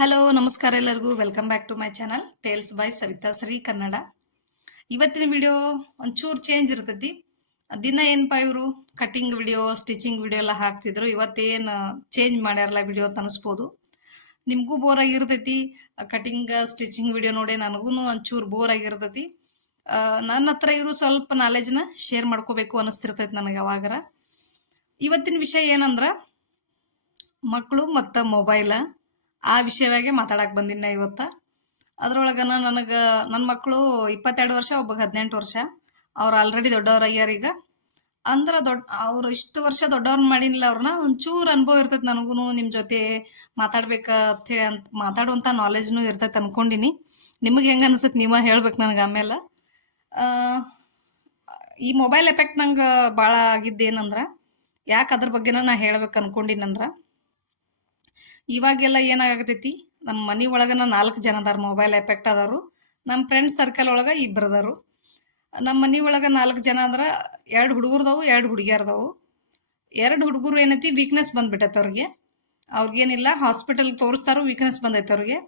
Hello ನಮಸ್ಕಾರ ಎಲ್ಲರಿಗೂ welcome back to my channel Tales by Savita Shri Kannada. ಇವತ್ತಿನ ವಿಡಿಯೋ ಒಂಚೂರು ಚೇಂಜ್ ಇರ್ತೈತಿ. ದಿನ ಏನಪ್ಪಾ ಇವರು ಕಟಿಂಗ್ ವಿಡಿಯೋ ಸ್ಟಿಚಿಂಗ್ ವಿಡಿಯೋ ಎಲ್ಲ ಹಾಕ್ತಿದ್ರು, ಇವತ್ತೇನು ಚೇಂಜ್ ಮಾಡ್ಯಾರಲ್ಲ ವಿಡಿಯೋ ಅಂತ ಅನಿಸ್ಬೋದು. ನಿಮಗೂ ಬೋರ್ ಆಗಿರ್ತೈತಿ ಕಟಿಂಗ್ ಸ್ಟಿಚಿಂಗ್ ವಿಡಿಯೋ ನೋಡಿ, ನನಗೂ ಒಂಚೂರು ಬೋರ್ ಆಗಿರ್ತೈತಿ. ನನ್ನ ಹತ್ರ ಇವರು ಸ್ವಲ್ಪ ನಾಲೆಜ್ನ ಶೇರ್ ಮಾಡ್ಕೋಬೇಕು ಅನಿಸ್ತಿರ್ತೈತಿ ನನಗೆ ಯಾವಾಗಾರ. ಇವತ್ತಿನ ವಿಷಯ ಏನಂದ್ರ ಮಕ್ಕಳು ಮತ್ತು ಮೊಬೈಲ, ಆ ವಿಷಯವಾಗೆ ಮಾತಾಡಕ್ಕೆ ಬಂದಿನ ಇವತ್ತು. ಅದ್ರೊಳಗೆ ನನಗೆ ನನ್ನ ಮಕ್ಕಳು 22 ವರ್ಷ, ಒಬ್ಬ 18 ವರ್ಷ. ಅವ್ರು ಆಲ್ರೆಡಿ ದೊಡ್ಡವ್ರಾಗ್ಯಾರ ಈಗ. ಅಂದ್ರೆ ಅವ್ರು ಇಷ್ಟು ವರ್ಷ ದೊಡ್ಡವ್ರನ್ನ ಮಾಡಿನಿಲ್ಲ, ಅವ್ರನ್ನ ಒಂಚೂರು ಅನುಭವ ಇರ್ತೈತೆ ನನಗೂ ನಿಮ್ಮ ಜೊತೆ ಮಾತಾಡ್ಬೇಕಂತೇಳಿ ಅಂತ ಮಾತಾಡುವಂಥ ನಾಲೆಜ್ನು ಇರ್ತೈತೆ ಅನ್ಕೊಂಡಿನಿ. ನಿಮಗೆ ಹೆಂಗೆ ಅನ್ಸತ್ತೆ ನೀವ ಹೇಳ್ಬೇಕು ನನಗೆ ಆಮೇಲೆ. ಈ ಮೊಬೈಲ್ ಎಫೆಕ್ಟ್ ನಂಗೆ ಭಾಳ ಆಗಿದ್ದೇನಂದ್ರೆ, ಯಾಕೆ ಅದ್ರ ಬಗ್ಗೆನ ನಾ ಹೇಳ್ಬೇಕು ಅನ್ಕೊಂಡಿನಂದ್ರೆ, ಇವಾಗೆಲ್ಲ ಏನಾಗತೈತಿ, ನಮ್ಮ ಮನೆ ಒಳಗನ 4 ಜನ ಅದಾರ ಮೊಬೈಲ್ ಎಫೆಕ್ಟ್ ಅದಾರು. ನಮ್ಮ ಫ್ರೆಂಡ್ಸ್ ಸರ್ಕಲ್ ಒಳಗೆ 2 ಅದಾರು. ನಮ್ಮ ಮನೆ ಒಳಗೆ 4 ಜನ ಅಂದ್ರೆ 2 ಹುಡುಗರ್ದವು, 2 ಹುಡುಗಿಯರ್ದವು. 2 ಹುಡುಗರು ಏನೈತಿ ವೀಕ್ನೆಸ್ ಬಂದ್ಬಿಟ್ಟೈತೆ ಅವ್ರಿಗೆ. ಅವ್ರಿಗೇನಿಲ್ಲ, ಹಾಸ್ಪಿಟಲ್ ತೋರಿಸ್ತಾರೋ ವೀಕ್ನೆಸ್ ಬಂದೈತೆ ಅವ್ರಿಗೆ.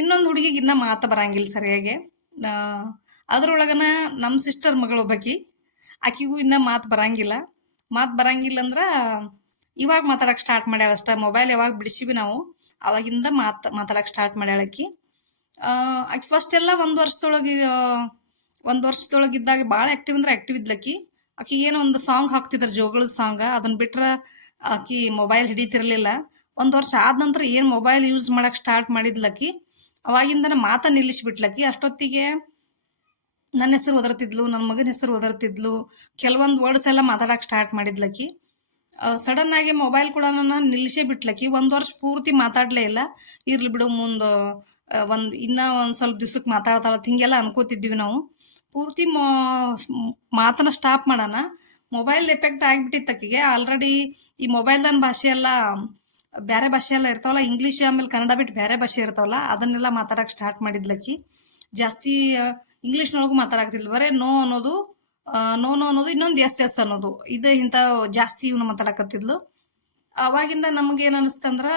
ಇನ್ನೊಂದು ಹುಡುಗಿಗೆ ಇನ್ನೂ ಮಾತು ಬರಂಗಿಲ್ಲ ಸರಿಯಾಗಿ. ಅದ್ರೊಳಗನ ನಮ್ಮ ಸಿಸ್ಟರ್ ಮಗಳೊಬ್ಬಾಕಿ, ಆಕಿಗೂ ಇನ್ನೂ ಮಾತು ಬರಂಗಿಲ್ಲ. ಅಂದ್ರೆ ಇವಾಗ ಮಾತಾಡಕ್ಕೆ ಸ್ಟಾರ್ಟ್ ಮಾಡ್ಯಾಳ ಅಷ್ಟ. ಮೊಬೈಲ್ ಯಾವಾಗ ಬಿಡಿಸಿವಿ ನಾವು ಅವಾಗಿಂದ ಮಾತಾಡಕ್ಕೆ ಸ್ಟಾರ್ಟ್ ಮಾಡ್ಯಾಳಕಿ. ಆಕಿ ಫಸ್ಟ್ ಎಲ್ಲ ಒಂದು ವರ್ಷದೊಳಗಿದ್ದಾಗ ಭಾಳ ಆ್ಯಕ್ಟಿವ್ ಅಂದ್ರೆ ಆ್ಯಕ್ಟಿವ್ ಇದ್ಲಕ್ಕಿ. ಆಕಿ ಏನೋ ಒಂದು ಸಾಂಗ್ ಹಾಕ್ತಿದ್ರು, ಜೋಗಳದ ಸಾಂಗ್, ಅದನ್ನ ಬಿಟ್ರೆ ಆಕಿ ಮೊಬೈಲ್ ಹಿಡಿತಿರ್ಲಿಲ್ಲ. 1 ವರ್ಷ ಆದ ನಂತರ ಏನು ಮೊಬೈಲ್ ಯೂಸ್ ಮಾಡಕ್ಕೆ ಸ್ಟಾರ್ಟ್ ಮಾಡಿದ್ಲಕ್ಕಿ, ಅವಾಗಿಂದನೇ ಮಾತ ನಿಲ್ಲಿಸ್ಬಿಟ್ಲಕ್ಕಿ. ಅಷ್ಟೊತ್ತಿಗೆ ನನ್ನ ಹೆಸರು ಒದರ್ತಿದ್ಲು, ನನ್ನ ಮಗನ ಹೆಸರು ಒದರ್ತಿದ್ಲು, ಕೆಲವೊಂದು ವರ್ಡ್ಸ್ ಎಲ್ಲ ಮಾತಾಡಕ್ಕೆ ಸ್ಟಾರ್ಟ್ ಮಾಡಿದ್ಲಕ್ಕಿ. ಸಡನ್ ಆಗಿ ಮೊಬೈಲ್ ಕೂಡ ನಿಲ್ಲಿಸೇ ಬಿಟ್ಲಕ್ಕಿ. 1 ವರ್ಷ ಪೂರ್ತಿ ಮಾತಾಡಲೇ ಇಲ್ಲ. ಇರ್ಲಿ ಬಿಡು, ಮುಂದೆ ಇನ್ನೂ ಒಂದು ಸ್ವಲ್ಪ ದಿವ್ಸಕ್ಕೆ ಮಾತಾಡ್ತಾಳ ಹಿಂಗೆಲ್ಲ ಅನ್ಕೋತಿದ್ವಿ ನಾವು. ಪೂರ್ತಿ ಮಾತನ್ನ ಸ್ಟಾಪ್ ಮಾಡೋಣ. Mobile effect ಆಗಿಬಿಟ್ಟಿತ್ತಕ್ಕಿಗೆ. ಆಲ್ರೆಡಿ ಈ ಮೊಬೈಲ್ದನ್ ಭಾಷೆ ಎಲ್ಲ ಬೇರೆ ಭಾಷೆ ಎಲ್ಲ ಇರ್ತಾವಲ್ಲ, ಇಂಗ್ಲೀಷ್ ಆಮೇಲೆ ಕನ್ನಡ ಬಿಟ್ಟು ಬೇರೆ ಭಾಷೆ ಇರ್ತಾವಲ್ಲ, ಅದನ್ನೆಲ್ಲ ಮಾತಾಡಕ್ಕೆ ಸ್ಟಾರ್ಟ್ ಮಾಡಿದ್ಲಕ್ಕಿ. ಜಾಸ್ತಿ ಇಂಗ್ಲೀಷ್ನೊಳಗೂ ಮಾತಾಡಕ್ತಿದ್ಲು. ಬರೀ ನೋ ಅನ್ನೋದು, ನೋ ಅನ್ನೋದು, ಇನ್ನೊಂದು ಎಸ್ ಅನ್ನೋದು, ಇದು ಇಂಥ ಜಾಸ್ತಿ ಇವನು ಮಾತಾಡಕತ್ತಿದ್ಲು. ಅವಾಗಿಂದ ನಮಗೇನು ಅನಿಸ್ತಂದ್ರೆ,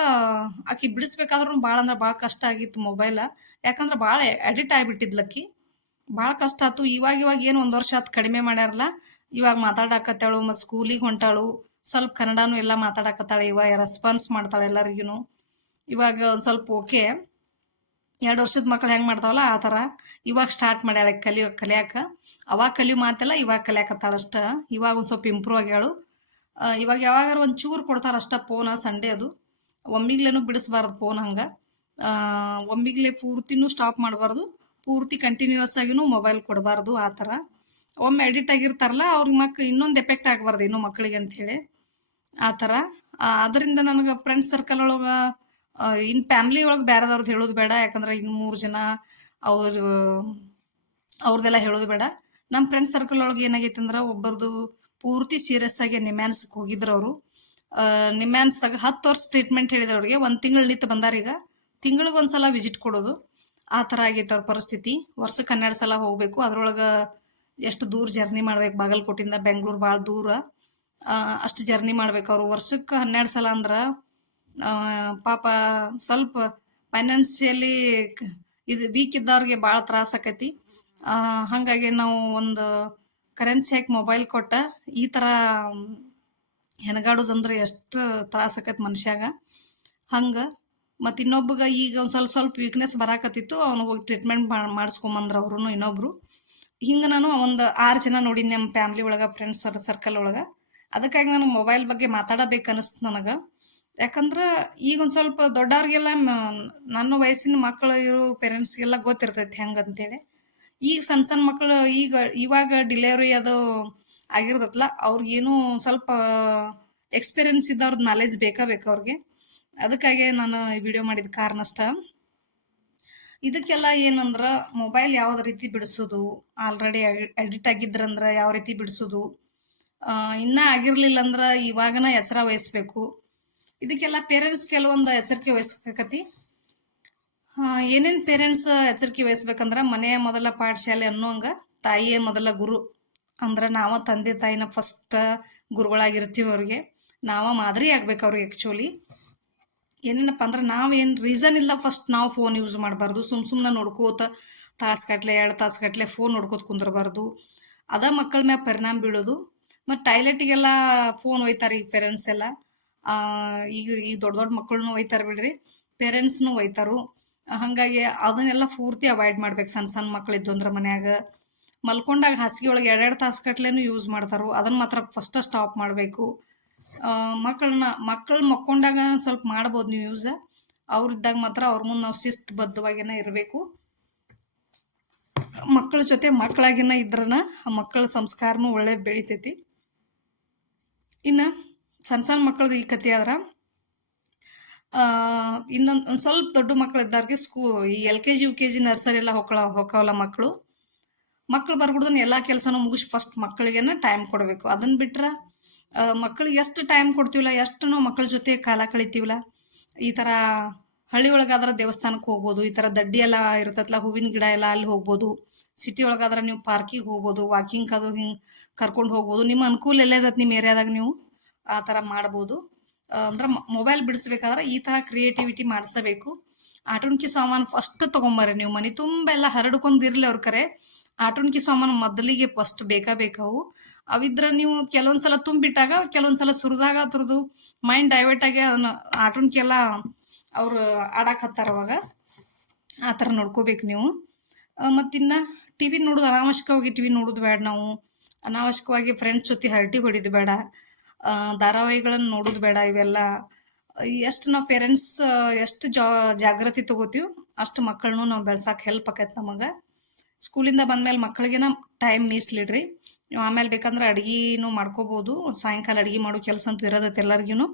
ಆಕಿ ಬಿಡಿಸ್ಬೇಕಾದ್ರೂ ಭಾಳ ಅಂದ್ರೆ ಭಾಳ ಕಷ್ಟ ಆಗಿತ್ತು ಮೊಬೈಲ. ಯಾಕಂದ್ರೆ ಭಾಳ ಅಡಿಕ್ಟ್ ಆಗಿಬಿಟ್ಟಿದ್ಲಕ್ಕಿ. ಭಾಳ ಕಷ್ಟ ಆಯ್ತು. ಇವಾಗ ಏನು 1 ವರ್ಷ ಆಯ್ತು ಕಡಿಮೆ ಮಾಡ್ಯಾರಲ್ಲ, ಇವಾಗ ಮಾತಾಡಕತ್ತಾಳು. ಮತ್ತು ಸ್ಕೂಲಿಗೆ ಹೊಂಟಾಳು, ಸ್ವಲ್ಪ ಕನ್ನಡನೂ ಎಲ್ಲ ಮಾತಾಡಕತ್ತಾಳೆ. ಇವಾಗ ರೆಸ್ಪಾನ್ಸ್ ಮಾಡ್ತಾಳೆ ಎಲ್ಲರಿಗೂ. ಇವಾಗ ಒಂದು ಸ್ವಲ್ಪ ಓಕೆ. 2 ವರ್ಷದ ಮಕ್ಳು ಹೆಂಗೆ ಮಾಡ್ತಾವಲ್ಲ ಆ ಥರ ಇವಾಗ ಸ್ಟಾರ್ಟ್ ಮಾಡ್ಯಾಳ ಕಲಿಯಾಕ. ಅವಾಗ ಕಲಿಯೋ ಮಾತೆಲ್ಲ ಇವಾಗ ಕಲಿಯಾಕತ್ತಾಳಷ್ಟ. ಇವಾಗ ಒಂದು ಸ್ವಲ್ಪ ಇಂಪ್ರೂವ್ ಆಗ್ಯಾಳು. ಇವಾಗ ಯಾವಾಗಾರ ಒಂದು ಚೂರು ಕೊಡ್ತಾರಷ್ಟ ಫೋನ, ಸಂಡೇ ಅದು. ಒಮ್ಮಿಗ್ಲೇನು ಬಿಡಿಸ್ಬಾರ್ದು ಫೋನ್. ಹಂಗೆ ಒಮ್ಮಿಗ್ಲೇ ಪೂರ್ತಿನೂ ಸ್ಟಾಪ್ ಮಾಡಬಾರ್ದು, ಪೂರ್ತಿ ಕಂಟಿನ್ಯೂಸ್ ಆಗಿನೂ ಮೊಬೈಲ್ ಕೊಡಬಾರ್ದು. ಆ ಥರ ಒಮ್ಮೆ ಎಡಿಟ್ ಆಗಿರ್ತಾರಲ್ಲ ಅವ್ರಿಗೆ ಇನ್ನೊಂದು ಎಫೆಕ್ಟ್ ಆಗಬಾರ್ದು ಇನ್ನೂ ಮಕ್ಕಳಿಗೆ ಅಂಥೇಳಿ. ಆ ಥರ ಅದರಿಂದ ನನಗೆ ಫ್ರೆಂಡ್ಸ್ ಸರ್ಕಲ್ ಒಳಗೆ, ಇನ್ನು ಫ್ಯಾಮ್ಲಿ ಒಳಗೆ ಬೇರೆದವ್ರದ್ದು ಹೇಳೋದು ಬೇಡ. ಯಾಕಂದ್ರೆ ಇನ್ನು 3 ಜನ ಅವ್ರದ್ದೆಲ್ಲ ಹೇಳೋದು ಬೇಡ. ನಮ್ಮ ಫ್ರೆಂಡ್ಸ್ ಸರ್ಕಲ್ ಒಳಗೆ ಏನಾಗೈತೆ ಅಂದ್ರೆ, ಒಬ್ಬರದು ಪೂರ್ತಿ ಸೀರಿಯಸ್ ಆಗಿ ನಿಮ್ಯಾನ್ಸ್ಗೆ ಹೋಗಿದ್ರು ಅವರು. ನಿಮ್ಯಾನ್ಸ್ದಾಗ 10 ವರ್ಷ ಟ್ರೀಟ್ಮೆಂಟ್ ಹೇಳಿದ್ರು ಅವ್ರಿಗೆ. 1 ತಿಂಗಳು ನಿಂತು ಬಂದಾರ. ಈಗ ತಿಂಗಳಿಗೆ 1 ಸಲ ವಿಸಿಟ್ ಕೊಡೋದು. ಆ ಥರ ಆಗೈತೆ ಅವ್ರ ಪರಿಸ್ಥಿತಿ. ವರ್ಷಕ್ಕೆ 12 ಸಲ ಹೋಗಬೇಕು. ಅದ್ರೊಳಗೆ ಎಷ್ಟು ದೂರ ಜರ್ನಿ ಮಾಡ್ಬೇಕು, ಬಾಗಲಕೋಟಿಂದ ಬೆಂಗಳೂರು ಭಾಳ ದೂರ. ಅಷ್ಟು ಜರ್ನಿ ಮಾಡ್ಬೇಕು ಅವರು. ವರ್ಷಕ್ಕೆ 12 ಸಲ ಅಂದ್ರೆ ಪಾಪ ಸ್ವಲ್ಪ ಫೈನಾನ್ಷಿಯಲಿ ಇದು ವೀಕ್ ಇದ್ದವ್ರಿಗೆ ಭಾಳ ತ್ರಾಸ ಆಕೈತಿ. ಹಾಗಾಗಿ ನಾವು ಒಂದು ಕರೆನ್ಸಿ ಹಾಕಿ ಮೊಬೈಲ್ ಕೊಟ್ಟ ಈ ಥರ ಹೆಣಗಾಡೋದಂದ್ರೆ ಎಷ್ಟು ತ್ರಾಸ ಆಕೈತಿ ಮನುಷ್ಯಾಗ. ಹಂಗೆ ಮತ್ತು ಇನ್ನೊಬ್ಬಗ ಈಗ ಒಂದು ಸ್ವಲ್ಪ ವೀಕ್ನೆಸ್ ಬರಾಕತ್ತಿತ್ತು. ಅವನು ಹೋಗಿ ಟ್ರೀಟ್ಮೆಂಟ್ ಮಾಡಿಸ್ಕೊಂಬಂದ್ರು ಅವರು ಇನ್ನೊಬ್ರು. ಹಿಂಗೆ ನಾನು ಒಂದು 6 ಜನ ನೋಡೀನಿ ನಮ್ಮ ಫ್ಯಾಮ್ಲಿ ಒಳಗೆ, ಫ್ರೆಂಡ್ಸ್ ಸರ್ಕಲ್ ಒಳಗೆ. ಅದಕ್ಕಾಗಿ ನಾನು ಮೊಬೈಲ್ ಬಗ್ಗೆ ಮಾತಾಡಬೇಕು ಅನಿಸ್ತು ನನಗೆ. ಯಾಕಂದ್ರೆ ಈಗ ಒಂದು ಸ್ವಲ್ಪ ದೊಡ್ಡವ್ರಿಗೆಲ್ಲ, ನನ್ನ ವಯಸ್ಸಿನ ಮಕ್ಕಳು ಇರೋ ಪೇರೆಂಟ್ಸ್ಗೆಲ್ಲ ಗೊತ್ತಿರ್ತೈತಿ ಹೆಂಗಂತೇಳಿ. ಈಗ ಸಣ್ಣ ಮಕ್ಕಳು ಇವಾಗ ಡಿಲಿವರಿ ಅದು ಆಗಿರ್ತೈತಲ್ಲ, ಅವ್ರಿಗೇನು ಸ್ವಲ್ಪ ಎಕ್ಸ್ಪೀರಿಯನ್ಸ್ ಇದ್ದವ್ರದ್ದು ನಾಲೆಜ್ ಬೇಕು ಅವ್ರಿಗೆ. ಅದಕ್ಕಾಗಿ ನಾನು ಈ ವಿಡಿಯೋ ಮಾಡಿದ ಕಾರಣ ಅಷ್ಟ. ಇದಕ್ಕೆಲ್ಲ ಏನಂದ್ರೆ, ಮೊಬೈಲ್ ಯಾವ್ದು ರೀತಿ ಬಿಡಿಸೋದು, ಆಲ್ರೆಡಿ ಅಡಿಕ್ಟ್ ಆಗಿದ್ರಂದ್ರೆ ಯಾವ ರೀತಿ ಬಿಡಿಸೋದು, ಇನ್ನೂ ಆಗಿರ್ಲಿಲ್ಲ ಅಂದ್ರೆ ಇವಾಗನ ಎಚ್ಚರ ವಹಿಸ್ಬೇಕು. ಇದಕ್ಕೆಲ್ಲ ಪೇರೆಂಟ್ಸ್ ಕೆಲವೊಂದು ಎಚ್ಚರಿಕೆ ವಹಿಸ್ಬೇಕತಿ. ಏನೇನು ಪೇರೆಂಟ್ಸ್ ಎಚ್ಚರಿಕೆ ವಹಿಸ್ಬೇಕಂದ್ರೆ, ಮನೆಯ ಮೊದಲ ಪಾಠಶಾಲೆ ಅನ್ನೋಂಗೆ ತಾಯಿಯೇ ಮೊದಲ ಗುರು. ಅಂದ್ರೆ ನಾವು ತಂದೆ ತಾಯಿನ ಫಸ್ಟ್ ಗುರುಗಳಾಗಿರ್ತೀವಿ ಅವ್ರಿಗೆ. ನಾವು ಮಾದರಿ ಆಗ್ಬೇಕು ಅವ್ರಿಗೆ. ಆ್ಯಕ್ಚುಲಿ ಏನೇನಪ್ಪ ಅಂದ್ರೆ ನಾವೇನು ರೀಸನ್ ಇಲ್ಲ ಫಸ್ಟ್ ನಾವು ಫೋನ್ ಯೂಸ್ ಮಾಡಬಾರ್ದು. ಸುಮ್ಮನೆ ನೋಡ್ಕೋತ ತಾಸುಗಟ್ಲೆ 2 ತಾಸುಗಟ್ಲೆ ಫೋನ್ ನೋಡ್ಕೋತ ಕುಂದ್ರಬಾರ್ದು. ಅದ ಮಕ್ಕಳ ಮ್ಯಾಗ ಪರಿಣಾಮ ಬೀಳೋದು. ಮತ್ತು ಟಾಯ್ಲೆಟಿಗೆಲ್ಲ ಫೋನ್ ಒಯ್ತಾರೆ ಈಗ ಪೇರೆಂಟ್ಸ್ ಎಲ್ಲ. ಈಗ ದೊಡ್ಡ ದೊಡ್ಡ ಮಕ್ಕಳನ್ನೂ ಒಯ್ತಾರೆ ಬಿಡ್ರಿ, ಪೇರೆಂಟ್ಸ್ನೂ ಒಯ್ತಾರು. ಹಾಗಾಗಿ ಅದನ್ನೆಲ್ಲ ಪೂರ್ತಿ ಅವಾಯ್ಡ್ ಮಾಡ್ಬೇಕು. ಸಣ್ಣ ಸಣ್ಣ ಮಕ್ಕಳಿದ್ದು ಅಂದ್ರೆ ಮನ್ಯಾಗ ಮಲ್ಕೊಂಡಾಗ ಹಾಸಿಗೆ ಒಳಗೆ 2 ತಾಸುಗಟ್ಲೆನೂ ಯೂಸ್ ಮಾಡ್ತಾರೋ ಅದನ್ನ ಮಾತ್ರ ಫಸ್ಟ್ ಸ್ಟಾಪ್ ಮಾಡಬೇಕು. ಮಕ್ಕಳು ಮಕ್ಕೊಂಡಾಗ ಸ್ವಲ್ಪ ಮಾಡ್ಬೋದು ನೀವು ಯೂಸ್. ಅವ್ರಿದ್ದಾಗ ಮಾತ್ರ ಅವ್ರ ಮುಂದೆ ನಾವು ಶಿಸ್ತುಬದ್ಧವಾಗಿನ ಇರಬೇಕು. ಮಕ್ಕಳ ಜೊತೆ ಮಕ್ಕಳಾಗಿನ ಇದ್ರನ ಆ ಮಕ್ಕಳ ಸಂಸ್ಕಾರನೂ ಒಳ್ಳೆ ಬೆಳಿತೈತಿ. ಇನ್ನು ಸಣ್ಣ ಸಣ್ಣ ಮಕ್ಕಳದು ಈ ಕತೆ ಆದ್ರೆ ಇನ್ನೊಂದು ಸ್ವಲ್ಪ ದೊಡ್ಡ ಮಕ್ಕಳು ಇದ್ದವ್ರಿಗೆ ಈ LKG UKG ನರ್ಸರಿ ಎಲ್ಲ ಹೊಕ್ಕವಲ್ಲ ಮಕ್ಕಳು ಬರ್ಬಿಡ್ದನ್ ಎಲ್ಲ ಕೆಲಸನೂ ಮುಗಿಸಿ ಫಸ್ಟ್ ಮಕ್ಕಳಿಗೆನ ಟೈಮ್ ಕೊಡಬೇಕು. ಅದನ್ನ ಬಿಟ್ರೆ ಮಕ್ಕಳಿಗೆ ಎಷ್ಟು ಟೈಮ್ ಕೊಡ್ತೀವಲ್ಲ, ಎಷ್ಟು ನಾವು ಮಕ್ಕಳ ಜೊತೆ ಕಾಲ ಕಳಿತೀವಲ್ಲ. ಈ ಥರ ಹಳ್ಳಿ ಒಳಗಾದ್ರೆ ದೇವಸ್ಥಾನಕ್ಕೆ ಹೋಗ್ಬೋದು, ಈ ಥರ ದಡ್ಡಿ ಎಲ್ಲ ಇರ್ತೈತಲ್ಲ, ಹೂವಿನ ಗಿಡ ಎಲ್ಲ ಅಲ್ಲಿ ಹೋಗ್ಬೋದು. ಸಿಟಿ ಒಳಗಾದ್ರೆ ನೀವು ಪಾರ್ಕಿಗೆ ಹೋಗ್ಬೋದು, ವಾಕಿಂಗ್ ಅದು ಹಿಂಗೆ ಕರ್ಕೊಂಡು ಹೋಗ್ಬೋದು. ನಿಮ್ಮ ಅನುಕೂಲ ಎಲ್ಲ ಇರತ್ತೆ ನಿಮ್ಮ ಏರಿಯಾದಾಗ ನೀವು ಆ ಥರ ಮಾಡ್ಬೋದು. ಅಂದ್ರೆ ಮೊಬೈಲ್ ಬಿಡಿಸ್ಬೇಕಾದ್ರೆ ಈ ಥರ ಕ್ರಿಯೇಟಿವಿಟಿ ಮಾಡಿಸಬೇಕು. ಆಟೋಣಿಕೆ ಸಾಮಾನು ಫಸ್ಟ್ ತೊಗೊಂಬರ್ರಿ ನೀವು. ಮನೆ ತುಂಬ ಎಲ್ಲ ಹರಡ್ಕೊಂಡಿರ್ಲಿ ಅವ್ರ ಕರೆ. ಆಟೋಣಿಕೆ ಸಾಮಾನು ಮೊದಲಿಗೆ ಫಸ್ಟ್ ಬೇಕಾವು. ಅವಿದ್ರೆ ನೀವು ಕೆಲವೊಂದ್ಸಲ ತುಂಬಿಟ್ಟಾಗ ಕೆಲವೊಂದ್ಸಲ ಸುರಿದಾಗ ಅದ್ರದ್ದು ಮೈಂಡ್ ಡೈವರ್ಟ್ ಆಗಿ ಅದನ್ನ ಆಟೋಣಿಕೆ ಎಲ್ಲ ಅವ್ರು ಆಡಕ್ಕೆ ಹತ್ತಾರ ಅವಾಗ. ಆ ಥರ ನೋಡ್ಕೋಬೇಕು ನೀವು. ಮತ್ತಿನ್ನು ಟಿ ವಿ ನೋಡೋದು ಅನಾವಶ್ಯಕವಾಗಿ ಟಿ ವಿ ನೋಡೋದು ಬೇಡ ನಾವು. ಅನಾವಶ್ಯಕವಾಗಿ ಫ್ರೆಂಡ್ಸ್ ಜೊತೆ ಹರಟಿ ಹೊಡಿದು ಬೇಡ. ಧಾರಾವಾಹಿಗಳನ್ನು ನೋಡೋದು ಬೇಡ. ಇವೆಲ್ಲ ಎಷ್ಟು ನಾವು ಪೇರೆಂಟ್ಸ್ ಎಷ್ಟು ಜಾಗೃತಿ ತಗೋತೀವಿ ಅಷ್ಟು ಮಕ್ಕಳನ್ನು ನಾವು ಬೆಳ್ಸಕ್ಕೆ ಹೆಲ್ಪ್ ಆಕೈತೆ ನಮಗೆ. ಸ್ಕೂಲಿಂದ ಬಂದಮೇಲೆ ಮಕ್ಕಳಿಗೆನ ಟೈಮ್ ಮೀಸಲಿಡ್ರಿ. ನೀವು ಆಮೇಲೆ ಬೇಕಂದ್ರೆ ಅಡುಗೆನೂ ಮಾಡ್ಕೋಬೋದು. ಸಾಯಂಕಾಲ ಅಡುಗೆ ಮಾಡೋ ಕೆಲಸ ಅಂತೂ ಇರೋದೈತೆ ಎಲ್ಲರಿಗೂ.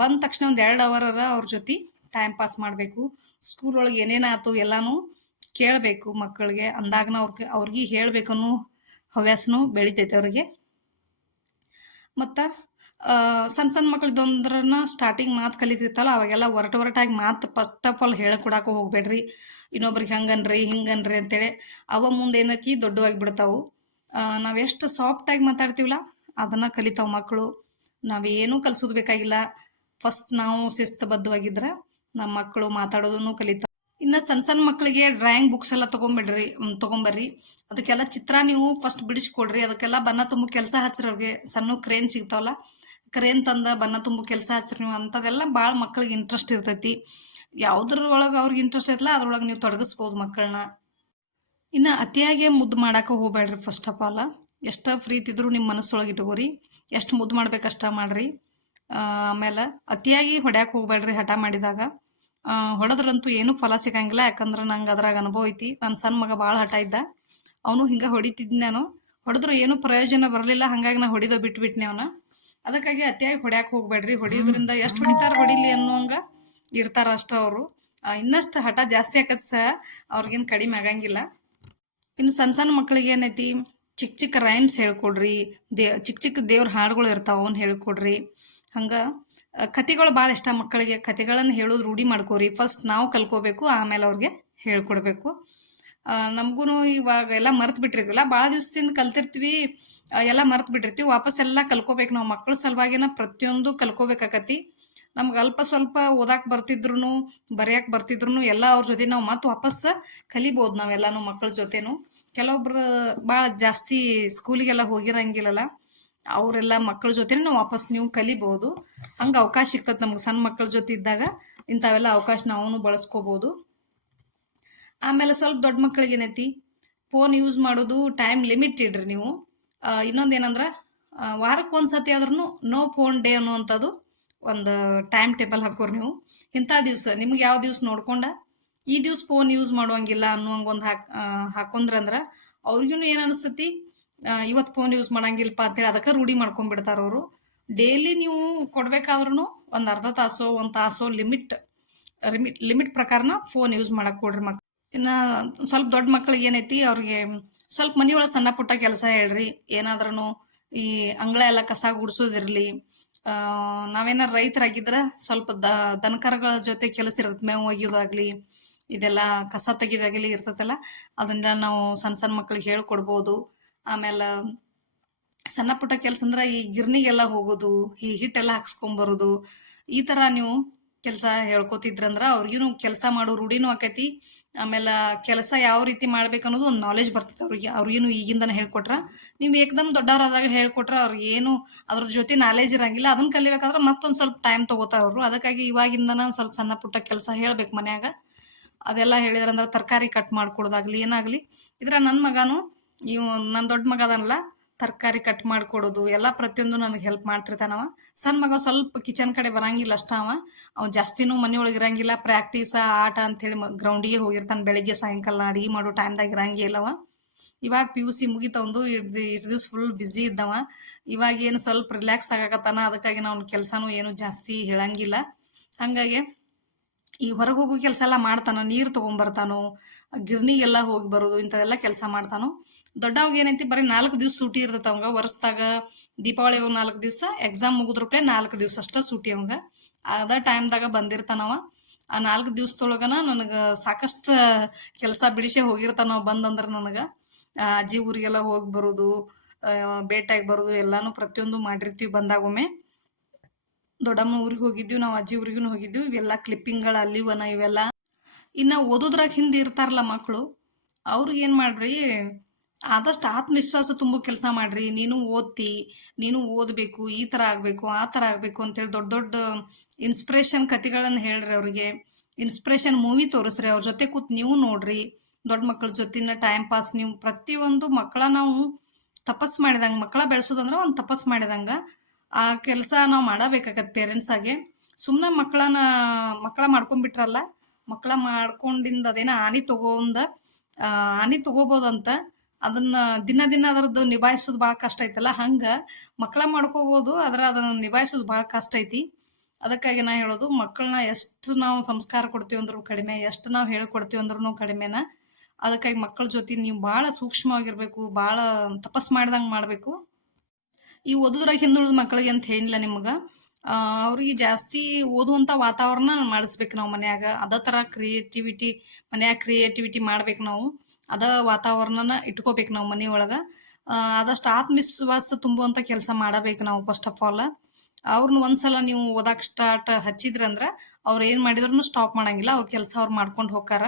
ಬಂದ ತಕ್ಷಣ ಒಂದು 2 ಅವರ್ ಅವ್ರ ಜೊತೆ ಟೈಮ್ ಪಾಸ್ ಮಾಡಬೇಕು. ಸ್ಕೂಲ್ ಒಳಗೆ ಏನೇನಾಯ್ತು ಎಲ್ಲನೂ ಕೇಳಬೇಕು ಮಕ್ಕಳಿಗೆ. ಅಂದಾಗನ ಅವ್ರಿಗೆ ಹೇಳಬೇಕನ್ನೋ ಹವ್ಯಾಸನೂ ಬೆಳಿತೈತೆ ಅವ್ರಿಗೆ. ಮತ್ತು ಸಣ್ಣ ಸಣ್ಣ ಮಕ್ಳಿದ್ದೊಂದ್ರನ್ನ ಸ್ಟಾರ್ಟಿಂಗ್ ಮಾತು ಕಲಿತಿರ್ತಲ್ಲ ಅವಾಗೆಲ್ಲ ಒರಟಾಗಿ ಮಾತು ಫಸ್ಟ್ ಆಫ್ ಆಲ್ ಹೇಳ್ಕೊಡಕ್ಕೆ ಹೋಗ್ಬೇಡ್ರಿ. ಇನ್ನೊಬ್ರಿಗೆ ಹಂಗನ್ರಿ ಹಿಂಗನ್ರಿ ಅಂತೇಳಿ ಅವ ಮುಂದೆ ಏನೈತಿ ದೊಡ್ಡವಾಗಿ ಬಿಡ್ತಾವು. ನಾವೆಷ್ಟು ಸಾಫ್ಟಾಗಿ ಮಾತಾಡ್ತೀವಲ್ಲ ಅದನ್ನು ಕಲಿತಾವೆ ಮಕ್ಕಳು. ನಾವೇನೂ ಕಲಿಸೋದು ಬೇಕಾಗಿಲ್ಲ. ಫಸ್ಟ್ ನಾವು ಶಿಸ್ತುಬದ್ಧವಾಗಿದ್ರೆ ನಮ್ಮ ಮಕ್ಕಳು ಮಾತಾಡೋದನ್ನು ಕಲಿತಾವೆ. ಇನ್ನು ಸಣ್ಣ ಸಣ್ಣ ಮಕ್ಕಳಿಗೆ ಡ್ರಾಯಿಂಗ್ ಬುಕ್ಸ್ ಎಲ್ಲ ತೊಗೊಂಬರ್ರಿ. ಅದಕ್ಕೆಲ್ಲ ಚಿತ್ರ ನೀವು ಫಸ್ಟ್ ಬಿಡಿಸ್ಕೊಡ್ರಿ. ಅದಕ್ಕೆಲ್ಲ ಬಣ್ಣ ತುಂಬೋ ಕೆಲಸ ಹಚ್ಚಿರಿ. ಅವ್ರಿಗೆ ಸಣ್ಣ ಕ್ರೇನ್ ಸಿಗ್ತಾವಲ್ಲ, ಕ್ರೇನ್ ತಂದ ಬಣ್ಣ ತುಂಬೋ ಕೆಲಸ ಹಚ್ಚಿರಿ ನೀವು. ಅಂಥದ್ದೆಲ್ಲ ಭಾಳ ಮಕ್ಕಳಿಗೆ ಇಂಟ್ರೆಸ್ಟ್ ಇರ್ತೈತಿ. ಯಾವುದ್ರೊಳಗೆ ಅವ್ರಿಗೆ ಇಂಟ್ರೆಸ್ಟ್ ಐತಲ್ಲ ಅದ್ರೊಳಗೆ ನೀವು ತೊಡಗಿಸ್ಬೋದು ಮಕ್ಕಳನ್ನ. ಇನ್ನು ಅತಿಯಾಗಿ ಮುದ್ದು ಮಾಡಕ್ಕೆ ಹೋಗ್ಬೇಡ್ರಿ. ಫಸ್ಟ್ ಆಫ್ ಆಲ್ ಎಷ್ಟು ಪ್ರೀತಿ ಇದ್ರೂ ನಿಮ್ಮ ಮನಸ್ಸೊಳಗೆ ಇಟ್ಕೋರಿ. ಎಷ್ಟು ಮುದ್ದು ಮಾಡ್ಬೇಕಷ್ಟ ಮಾಡ್ರಿ. ಆಮೇಲೆ ಅತಿಯಾಗಿ ಹೊಡ್ಯಾಕೆ ಹೋಗ್ಬೇಡ್ರಿ. ಹಠ ಮಾಡಿದಾಗ ಹೊಡೆದ್ರಂತೂ ಏನೂ ಫಲ ಸಿಗಂಗಿಲ್ಲ. ಯಾಕಂದ್ರೆ ನಂಗೆ ಅದ್ರಾಗ ಅನುಭವ ಐತಿ. ನನ್ನ ಸಣ್ಣ ಮಗ ಭಾಳ ಹಠ ಇದ್ದ. ಅವನು ಹಿಂಗೆ ಹೊಡಿತಿದ್ದೆ. ನಾನು ಹೊಡೆದ್ರು ಏನೂ ಪ್ರಯೋಜನ ಬರಲಿಲ್ಲ. ಹಾಗಾಗಿ ನಾನು ಬಿಟ್ಬಿಟ್ನೆ ಅವನ. ಅದಕ್ಕಾಗಿ ಅತಿಯಾಗಿ ಹೊಡ್ಯಾಕೆ ಹೋಗ್ಬೇಡ್ರಿ. ಹೊಡಿಯೋದ್ರಿಂದ ಎಷ್ಟು ಹೊಡಿತಾರೆ ಹೊಡಿಲಿ ಅನ್ನೋಂಗೆ ಇರ್ತಾರ ಅಷ್ಟ ಅವರು. ಇನ್ನಷ್ಟು ಹಠ ಜಾಸ್ತಿ ಆಕತ್ ಸಹ ಅವ್ರಿಗೇನು ಕಡಿಮೆ ಆಗಂಗಿಲ್ಲ. ಇನ್ನು ಸಣ್ಣ ಸಣ್ಣ ಮಕ್ಕಳಿಗೆ ಏನೈತಿ ಚಿಕ್ಕ ರೈಮ್ಸ್ ಹೇಳ್ಕೊಡ್ರಿ. ಚಿಕ್ಕ ದೇವ್ರ ಹಾಡುಗಳು ಇರ್ತಾವೆ, ಅವನ್ನ ಹೇಳ್ಕೊಡ್ರಿ. ಹಂಗೆ ಕತೆಗಳು ಭಾಳ ಇಷ್ಟ ಮಕ್ಕಳಿಗೆ. ಕತೆಗಳನ್ನು ಹೇಳೋದು ರೂಢಿ ಮಾಡ್ಕೋರಿ. ಫಸ್ಟ್ ನಾವು ಕಲ್ಕೋಬೇಕು, ಆಮೇಲೆ ಅವ್ರಿಗೆ ಹೇಳ್ಕೊಡ್ಬೇಕು. ನಮಗೂ ಇವಾಗ ಎಲ್ಲ ಮರ್ತು ಬಿಟ್ಟಿರ್ತೀವಲ್ಲ, ಭಾಳ ದಿವಸದಿಂದ ಕಲ್ತಿರ್ತೀವಿ, ಎಲ್ಲ ಮರ್ತು ಬಿಟ್ಟಿರ್ತೀವಿ. ವಾಪಸ್ ಎಲ್ಲ ಕಲ್ಕೋಬೇಕು ನಾವು. ಮಕ್ಕಳ ಸಲುವಾಗಿನ ಪ್ರತಿಯೊಂದು ಕಲ್ಕೋಬೇಕಾಕತಿ. ನಮ್ಗೆ ಅಲ್ಪ ಸ್ವಲ್ಪ ಓದಾಕ್ ಬರ್ತಿದ್ರು ಬರೆಯಕ್ಕೆ ಬರ್ತಿದ್ರು ಎಲ್ಲ ಅವ್ರ ಜೊತೆ ನಾವು ಮತ್ತೆ ವಾಪಸ್ ಕಲಿಬೋದು ನಾವೆಲ್ಲನೂ ಮಕ್ಕಳ ಜೊತೆನೂ. ಕೆಲವೊಬ್ರು ಭಾಳ ಜಾಸ್ತಿ ಸ್ಕೂಲಿಗೆಲ್ಲ ಹೋಗಿರಂಗಿಲ್ಲಲ್ಲ, ಅವರೆಲ್ಲ ಮಕ್ಕಳ ಜೊತೆನೇ ನಾವು ವಾಪಸ್ ನೀವು ಕಲಿಬೋದು. ಹಂಗೆ ಅವಕಾಶ ಸಿಗ್ತದೆ ನಮ್ಗೆ. ಸಣ್ಣ ಮಕ್ಕಳ ಜೊತೆ ಇದ್ದಾಗ ಇಂಥವೆಲ್ಲ ಅವಕಾಶ ನಾವು ಬಳಸ್ಕೋಬೋದು. ಆಮೇಲೆ ಸ್ವಲ್ಪ ದೊಡ್ಡ ಮಕ್ಕಳಿಗೆ ಏನೈತಿ ಫೋನ್ ಯೂಸ್ ಮಾಡೋದು ಟೈಮ್ ಲಿಮಿಟ್ ಇಡ್ರಿ ನೀವು. ಇನ್ನೊಂದು ಏನಂದ್ರೆ ವಾರಕ್ಕೆ ಒಂದು ಸತಿ ಆದ್ರೂ ನೋ ಫೋನ್ ಡೇ ಅನ್ನುವಂಥದ್ದು ಒಂದು ಟೈಮ್ ಟೇಬಲ್ ಹಾಕೋರಿ ನೀವು. ಇಂಥ ದಿವಸ ನಿಮ್ಗೆ ಯಾವ ದಿವ್ಸ ನೋಡ್ಕೊಂಡ ಈ ದಿವ್ಸ ಫೋನ್ ಯೂಸ್ ಮಾಡುವಂಗಿಲ್ಲ ಅನ್ನುವಂಗೆ ಒಂದು ಹಾಕೊಂಡ್ರಂದ್ರೆ ಅವ್ರಿಗೂ ಏನು ಅನಿಸ್ತತಿ, ಇವತ್ತು ಫೋನ್ ಯೂಸ್ ಮಾಡಂಗಿಲ್ಲಪ್ಪ ಅಂತೇಳಿ ಅದಕ್ಕೆ ರೂಢಿ ಮಾಡ್ಕೊಂಡ್ಬಿಡ್ತಾರ ಅವರು. ಡೈಲಿ ನೀವು ಕೊಡ್ಬೇಕಾದ್ರೂ ಒಂದು ಅರ್ಧ ತಾಸೋ 1 ತಾಸೋ ಲಿಮಿಟ್ ಪ್ರಕಾರನ ಫೋನ್ ಯೂಸ್ ಮಾಡಕ್ಕೆ ಕೊಡ್ರಿ ಮಕ್ಳು. ಇನ್ನು ಸ್ವಲ್ಪ ದೊಡ್ಡ ಮಕ್ಳಿಗೆ ಏನೈತಿ ಅವ್ರಿಗೆ ಸ್ವಲ್ಪ ಮನೆಯೊಳಗೆ ಸಣ್ಣ ಪುಟ್ಟ ಕೆಲಸ ಹೇಳ್ರಿ. ಏನಾದ್ರೂ ಈ ಅಂಗಳ ಎಲ್ಲ ಕಸ ಗುಡಿಸೋದಿರಲಿ. ನಾವೇನಾರು ರೈತರಾಗಿದ್ರೆ ಸ್ವಲ್ಪ ದನಕರಗಳ ಜೊತೆ ಕೆಲಸ ಇರುತ್ತೆ. ಮೇವು ಒಗೆಯೋದಾಗ್ಲಿ, ಇದೆಲ್ಲ ಕಸ ತೆಗೆಯೋದಾಗಲಿ ಇರ್ತೈತಲ್ಲ, ಅದನ್ನೆಲ್ಲ ನಾವು ಸಣ್ಣ ಮಕ್ಳಿಗೆ ಹೇಳ್ಕೊಡ್ಬೋದು. ಆಮೇಲೆ ಸಣ್ಣ ಪುಟ್ಟ ಕೆಲಸ ಅಂದ್ರೆ ಈ ಗಿರ್ನಿಗೆಲ್ಲ ಹೋಗೋದು, ಈ ಹಿಟ್ಟೆಲ್ಲ ಹಾಕ್ಸ್ಕೊಂಬರೋದು, ಈ ಥರ ನೀವು ಕೆಲಸ ಹೇಳ್ಕೊತಿದ್ರಂದ್ರ ಅವ್ರಿಗೂ ಕೆಲಸ ಮಾಡೋ ರೂಢಿನೂ ಆಕೈತಿ. ಆಮೇಲೆ ಕೆಲಸ ಯಾವ ರೀತಿ ಮಾಡ್ಬೇಕನ್ನೋದು ಒಂದು ನಾಲೆಜ್ ಬರ್ತೈತಿ ಅವ್ರಿಗೇನು ಈಗಿಂದನೇ ಹೇಳ್ಕೊಟ್ರ. ನೀವು ಏಕದಮ್ ದೊಡ್ಡವರಾದಾಗ ಹೇಳ್ಕೊಟ್ರ ಅವ್ರಿಗೇನು ಅದ್ರ ಜೊತೆ ನಾಲೆಜ್ ಇರಂಗಿಲ್ಲ. ಅದನ್ನ ಕಲಿಬೇಕಾದ್ರೆ ಮತ್ತೊಂದು ಸ್ವಲ್ಪ ಟೈಮ್ ತಗೋತಾರ ಅವರು. ಅದಕ್ಕಾಗಿ ಇವಾಗಿಂದನ ಸ್ವಲ್ಪ ಸಣ್ಣ ಪುಟ್ಟ ಕೆಲಸ ಹೇಳ್ಬೇಕು ಮನ್ಯಾಗ. ಅದೆಲ್ಲ ಹೇಳಿದ್ರಂದ್ರೆ ತರಕಾರಿ ಕಟ್ ಮಾಡ್ಕೊಡೋದಾಗ್ಲಿ ಏನಾಗ್ಲಿ. ಇದ್ರ ನನ್ನ ಮಗನು ಇವ್ ನನ್ನ ದೊಡ್ಡ ಮಗ ಅದನಲ್ಲ, ತರಕಾರಿ ಕಟ್ ಮಾಡ್ಕೊಡೋದು ಎಲ್ಲ ಪ್ರತಿಯೊಂದು ನನಗೆ ಹೆಲ್ಪ್ ಮಾಡ್ತಿರ್ತಾನವ. ಸಣ್ಣ ಮಗ ಸ್ವಲ್ಪ ಕಿಚನ್ ಕಡೆ ಬರಂಗಿಲ್ಲ ಅಷ್ಟ. ಅವ ಜಾಸ್ತಿನೂ ಮನೆಯೊಳಗೆ ಇರಂಗಿಲ್ಲ. ಪ್ರಾಕ್ಟೀಸ್ ಆಟ ಅಂತೇಳಿ ಗ್ರೌಂಡಿಗೆ ಹೋಗಿರ್ತಾನೆ. ಬೆಳಿಗ್ಗೆ ಸಾಯಂಕಾಲ ಅಡಿಗೆ ಮಾಡೋ ಟೈಮ್ದಾಗ ಇರಂಗಿಲ್ಲವ. ಇವಾಗ PUC ಮುಗಿತವಂದು ಇಷ್ಟು ದಿವ್ಸ ಫುಲ್ ಬ್ಯುಸಿ ಇದ್ದವ. ಇವಾಗ ಏನು ಸ್ವಲ್ಪ ರಿಲ್ಯಾಕ್ಸ್ ಆಗಕತ್ತಾನ. ಅದಕ್ಕಾಗಿ ನಾವು ಕೆಲಸನೂ ಏನು ಜಾಸ್ತಿ ಹೇಳಂಗಿಲ್ಲ. ಹಂಗಾಗಿ ಈ ಹೊರಗೆ ಹೋಗೋ ಕೆಲಸ ಎಲ್ಲ ಮಾಡ್ತಾನ. ನೀರು ತೊಗೊಂಬರ್ತಾನು, ಗಿರ್ನಿಗೆಲ್ಲ ಹೋಗಿ ಬರೋದು, ಇಂಥದೆಲ್ಲ ಕೆಲಸ ಮಾಡ್ತಾನು. ದೊಡ್ಡವಾಗ ಏನೈತಿ ಬರೀ 4 ದಿವ್ಸ ಸೂಟಿ ಇರ್ತೈತೆ ಅವಂಗ. ವರ್ಷದಾಗ ದೀಪಾವಳಿ 4 ದಿವ್ಸ, ಎಕ್ಸಾಮ್ ಮುಗಿದ್ರಪ್ಲೆ 4 ದಿವ್ಸ ಅಷ್ಟ ಸೂಟಿ ಅವಂಗ. ಅದ ಟೈಮ್ದಾಗ ಬಂದಿರ್ತಾನವ. ಆ 4 ದಿವ್ಸದೊಳಗನ ನನಗೆ ಸಾಕಷ್ಟು ಕೆಲಸ ಬಿಡಿಸೇ ಹೋಗಿರ್ತಾನವ. ಬಂದಂದ್ರೆ ನನಗೆ ಅಜ್ಜಿ ಊರಿಗೆಲ್ಲ ಹೋಗಿ ಬರೋದು, ಭೇಟಿಯಾಗಿ ಬರೋದು ಎಲ್ಲಾನು ಪ್ರತಿಯೊಂದು ಮಾಡಿರ್ತೀವಿ ಬಂದಾಗೊಮ್ಮೆ. ದೊಡ್ಡಮ್ಮ ಊರಿಗೆ ಹೋಗಿದ್ವಿ, ನಾವು ಅಜ್ಜಿ ಊರಿಗೂ ಹೋಗಿದ್ವಿ. ಇವೆಲ್ಲ ಕ್ಲಿಪ್ಪಿಂಗ್ಗಳು ಅಲ್ಲಿವನ ಇವೆಲ್ಲ. ಇನ್ನು ಓದೋದ್ರಾಗ ಹಿಂದೆ ಇರ್ತಾರಲ್ಲ ಮಕ್ಕಳು, ಅವ್ರಿಗೆ ಏನು ಮಾಡ್ರಿ, ಆದಷ್ಟು ಆತ್ಮವಿಶ್ವಾಸ ತುಂಬೋ ಕೆಲಸ ಮಾಡ್ರಿ. ನೀನು ಓದ್ತಿ, ನೀನು ಓದಬೇಕು, ಈ ಥರ ಆಗಬೇಕು, ಆ ಥರ ಆಗಬೇಕು ಅಂತೇಳಿ ದೊಡ್ಡ ದೊಡ್ಡ ಇನ್ಸ್ಪಿರೇಷನ್ ಕಥೆಗಳನ್ನು ಹೇಳ್ರಿ ಅವ್ರಿಗೆ. ಇನ್ಸ್ಪಿರೇಷನ್ ಮೂವಿ ತೋರಿಸ್ರಿ. ಅವ್ರ ಜೊತೆ ಕೂತ್ ನೀವು ನೋಡ್ರಿ. ದೊಡ್ಡ ಮಕ್ಕಳ ಜೊತಿನ ಟೈಮ್ ಪಾಸ್. ನೀವು ಪ್ರತಿಯೊಂದು ಮಕ್ಕಳ ನಾವು ತಪಸ್ ಮಾಡಿದಂಗೆ, ಮಕ್ಕಳ ಬೆಳೆಸೋದಂದ್ರೆ ಒಂದು ತಪಸ್ ಮಾಡಿದಂಗೆ. ಆ ಕೆಲಸ ನಾವು ಮಾಡಬೇಕಾಗತ್ತೆ ಪೇರೆಂಟ್ಸ್ ಆಗಿ. ಸುಮ್ಮನೆ ಮಕ್ಕಳ ಮಾಡ್ಕೊಂಡ್ಬಿಟ್ರಲ್ಲ, ಮಕ್ಕಳ ಮಾಡ್ಕೊಂಡಿಂದ ಅದೇನೋ ಹಾನಿ ತಗೋಬೋದಂತ. ಅದನ್ನ ದಿನ ಅದರದ್ದು ನಿಭಾಯಿಸೋದು ಭಾಳ ಕಷ್ಟ ಐತಲ್ಲ, ಹಂಗೆ ಮಕ್ಕಳ ಮಾಡ್ಕೋಬೋದು, ಆದ್ರೆ ಅದನ್ನು ನಿಭಾಯಿಸೋದು ಭಾಳ ಕಷ್ಟ ಐತಿ. ಅದಕ್ಕಾಗಿ ನಾ ಹೇಳೋದು, ಮಕ್ಕಳನ್ನ ಎಷ್ಟು ನಾವು ಸಂಸ್ಕಾರ ಕೊಡ್ತೀವಿ ಅಂದ್ರೂ ಕಡಿಮೆ, ಎಷ್ಟು ನಾವು ಹೇಳ್ಕೊಡ್ತೀವಿ ಅಂದ್ರೂ ಕಡಿಮೆನ. ಅದಕ್ಕಾಗಿ ಮಕ್ಕಳ ಜೊತೆ ನೀವು ಭಾಳ ಸೂಕ್ಷ್ಮವಾಗಿರ್ಬೇಕು, ಭಾಳ ತಪಸ್ ಮಾಡ್ದಂಗೆ ಮಾಡಬೇಕು. ಈ ಓದೋದ್ರಾಗ ಹಿಂದುಳಿದ ಮಕ್ಕಳಿಗೆ ಅಂತ ಏನಿಲ್ಲ ನಿಮ್ಗೆ. ಅವ್ರಿಗೆ ಜಾಸ್ತಿ ಓದುವಂಥ ವಾತಾವರಣ ಮಾಡಿಸ್ಬೇಕು ನಾವು ಮನ್ಯಾಗ. ಅದೇ ಥರ ಮನ್ಯಾಗ ಕ್ರಿಯೇಟಿವಿಟಿ ಮಾಡ್ಬೇಕು ನಾವು. ಅದ ವಾತಾವರಣನ ಇಟ್ಕೋಬೇಕು ನಾವು ಮನೆಯೊಳಗೆ. ಆದಷ್ಟು ಆತ್ಮವಿಶ್ವಾಸ ತುಂಬುವಂಥ ಕೆಲಸ ಮಾಡಬೇಕು ನಾವು ಫಸ್ಟ್ ಆಫ್ ಆಲ್. ಅವ್ರನ್ನ ಒಂದ್ಸಲ ನೀವು ಓದಕ್ಕೆ ಸ್ಟಾರ್ಟ್ ಹಚ್ಚಿದ್ರಂದ್ರೆ ಅವ್ರು ಏನು ಮಾಡಿದ್ರು ಸ್ಟಾಪ್ ಮಾಡಂಗಿಲ್ಲ. ಅವ್ರ ಕೆಲಸ ಅವ್ರು ಮಾಡ್ಕೊಂಡು ಹೋಗ್ತಾರ.